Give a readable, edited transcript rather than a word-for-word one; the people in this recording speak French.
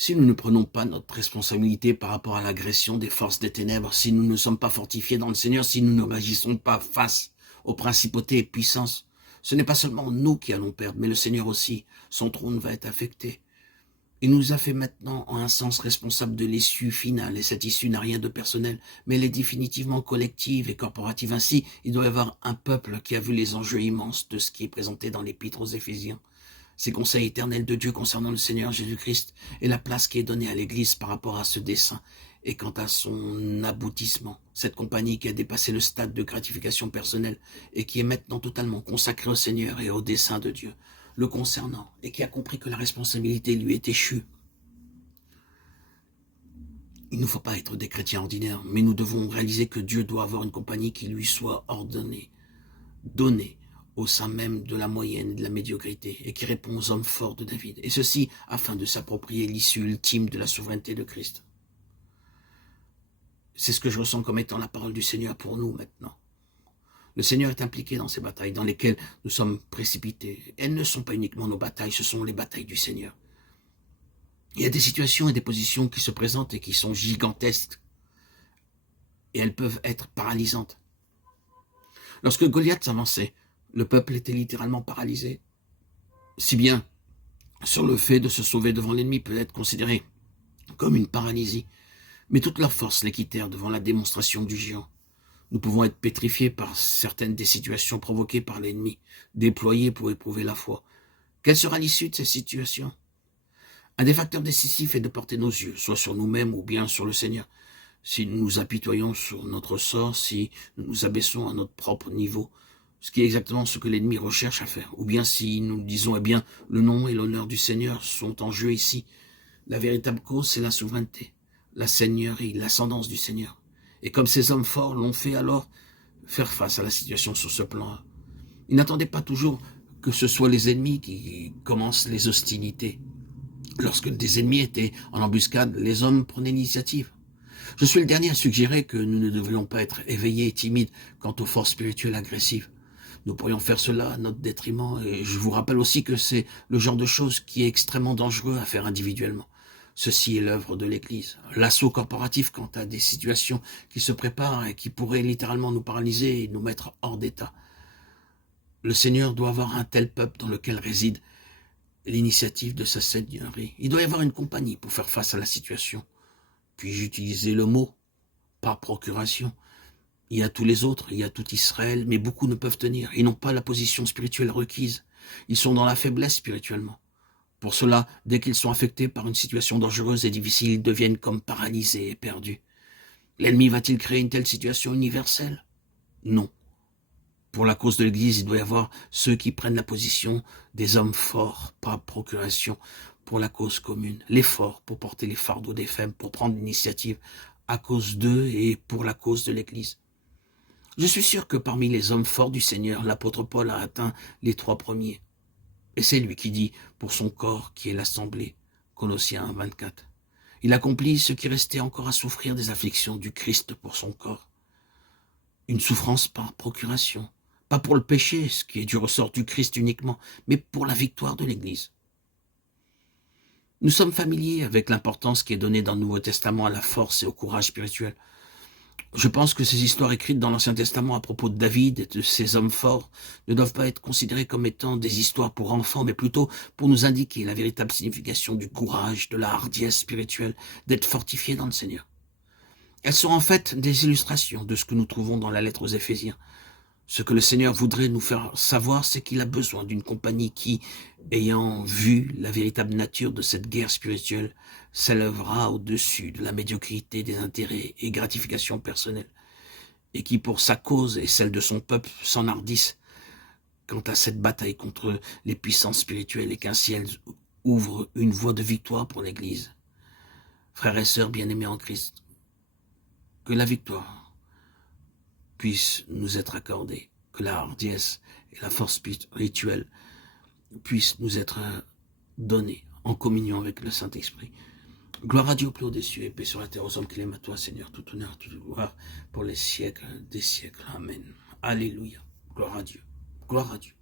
Si nous ne prenons pas notre responsabilité par rapport à l'agression des forces des ténèbres, si nous ne sommes pas fortifiés dans le Seigneur, si nous ne réagissons pas face aux principautés et puissances, ce n'est pas seulement nous qui allons perdre, mais le Seigneur aussi. Son trône va être affecté. Il nous a fait maintenant, en un sens, responsables de l'issue finale, et cette issue n'a rien de personnel, mais elle est définitivement collective et corporative. Ainsi, il doit y avoir un peuple qui a vu les enjeux immenses de ce qui est présenté dans l'Épître aux Éphésiens. Ces conseils éternels de Dieu concernant le Seigneur Jésus-Christ et la place qui est donnée à l'Église par rapport à ce dessein. Et quant à son aboutissement, cette compagnie qui a dépassé le stade de gratification personnelle et qui est maintenant totalement consacrée au Seigneur et au dessein de Dieu, le concernant, et qui a compris que la responsabilité lui est échue. Il ne faut pas être des chrétiens ordinaires, mais nous devons réaliser que Dieu doit avoir une compagnie qui lui soit ordonnée, donnée, au sein même de la moyenne et de la médiocrité, et qui répond aux hommes forts de David, et ceci afin de s'approprier l'issue ultime de la souveraineté de Christ. C'est ce que je ressens comme étant la parole du Seigneur pour nous maintenant. Le Seigneur est impliqué dans ces batailles dans lesquelles nous sommes précipités. Elles ne sont pas uniquement nos batailles, ce sont les batailles du Seigneur. Il y a des situations et des positions qui se présentent et qui sont gigantesques, et elles peuvent être paralysantes. Lorsque Goliath s'avançait, le peuple était littéralement paralysé. Si bien, sur le fait de se sauver devant l'ennemi peut être considéré comme une paralysie, mais toutes leurs forces les quittèrent devant la démonstration du géant. Nous pouvons être pétrifiés par certaines des situations provoquées par l'ennemi, déployées pour éprouver la foi. Quelle sera l'issue de ces situations? Un des facteurs décisifs est de porter nos yeux, soit sur nous-mêmes ou bien sur le Seigneur. Si nous nous apitoyons sur notre sort, si nous nous abaissons à notre propre niveau, ce qui est exactement ce que l'ennemi recherche à faire, ou bien si nous disons, eh bien, le nom et l'honneur du Seigneur sont en jeu ici. La véritable cause, c'est la souveraineté, la seigneurie, l'ascendance du Seigneur. Et comme ces hommes forts l'ont fait alors, faire face à la situation sur ce plan. Ils n'attendaient pas toujours que ce soit les ennemis qui commencent les hostilités. Lorsque des ennemis étaient en embuscade, les hommes prenaient l'initiative. Je suis le dernier à suggérer que nous ne devrions pas être éveillés et timides quant aux forces spirituelles agressives. Nous pourrions faire cela à notre détriment, et je vous rappelle aussi que c'est le genre de choses qui est extrêmement dangereux à faire individuellement. Ceci est l'œuvre de l'Église. L'assaut corporatif quant à des situations qui se préparent et qui pourraient littéralement nous paralyser et nous mettre hors d'état. Le Seigneur doit avoir un tel peuple dans lequel réside l'initiative de sa seigneurie. Il doit y avoir une compagnie pour faire face à la situation. Puis-je utiliser le mot par procuration? Il y a tous les autres, il y a tout Israël, mais beaucoup ne peuvent tenir. Ils n'ont pas la position spirituelle requise. Ils sont dans la faiblesse spirituellement. Pour cela, dès qu'ils sont affectés par une situation dangereuse et difficile, ils deviennent comme paralysés et perdus. L'ennemi va-t-il créer une telle situation universelle? Non. Pour la cause de l'Église, il doit y avoir ceux qui prennent la position des hommes forts par procuration pour la cause commune. Les forts pour porter les fardeaux des faibles, pour prendre l'initiative à cause d'eux et pour la cause de l'Église. Je suis sûr que parmi les hommes forts du Seigneur, l'apôtre Paul a atteint les 3 premiers. Et c'est lui qui dit pour son corps qui est l'assemblée, Colossiens 1,24. Il accomplit ce qui restait encore à souffrir des afflictions du Christ pour son corps. Une souffrance par procuration, pas pour le péché, ce qui est du ressort du Christ uniquement, mais pour la victoire de l'Église. Nous sommes familiers avec l'importance qui est donnée dans le Nouveau Testament à la force et au courage spirituel. Je pense que ces histoires écrites dans l'Ancien Testament à propos de David et de ces hommes forts ne doivent pas être considérées comme étant des histoires pour enfants, mais plutôt pour nous indiquer la véritable signification du courage, de la hardiesse spirituelle, d'être fortifiés dans le Seigneur. Elles sont en fait des illustrations de ce que nous trouvons dans la lettre aux Éphésiens. Ce que le Seigneur voudrait nous faire savoir, c'est qu'il a besoin d'une compagnie qui, ayant vu la véritable nature de cette guerre spirituelle, s'élèvera au-dessus de la médiocrité des intérêts et gratifications personnelles, et qui, pour sa cause et celle de son peuple, s'enhardissent quant à cette bataille contre les puissances spirituelles et qu'ainsi elles ouvrent une voie de victoire pour l'Église. Frères et sœurs bien-aimés en Christ, que la victoire puisse nous être accordée, que la hardiesse et la force spirituelle puissent nous être données en communion avec le Saint-Esprit. Gloire à Dieu au plus haut des cieux et paix sur la terre aux hommes qui l'aiment à toi, Seigneur, tout honneur, toute gloire pour les siècles des siècles. Amen. Alléluia. Gloire à Dieu. Gloire à Dieu.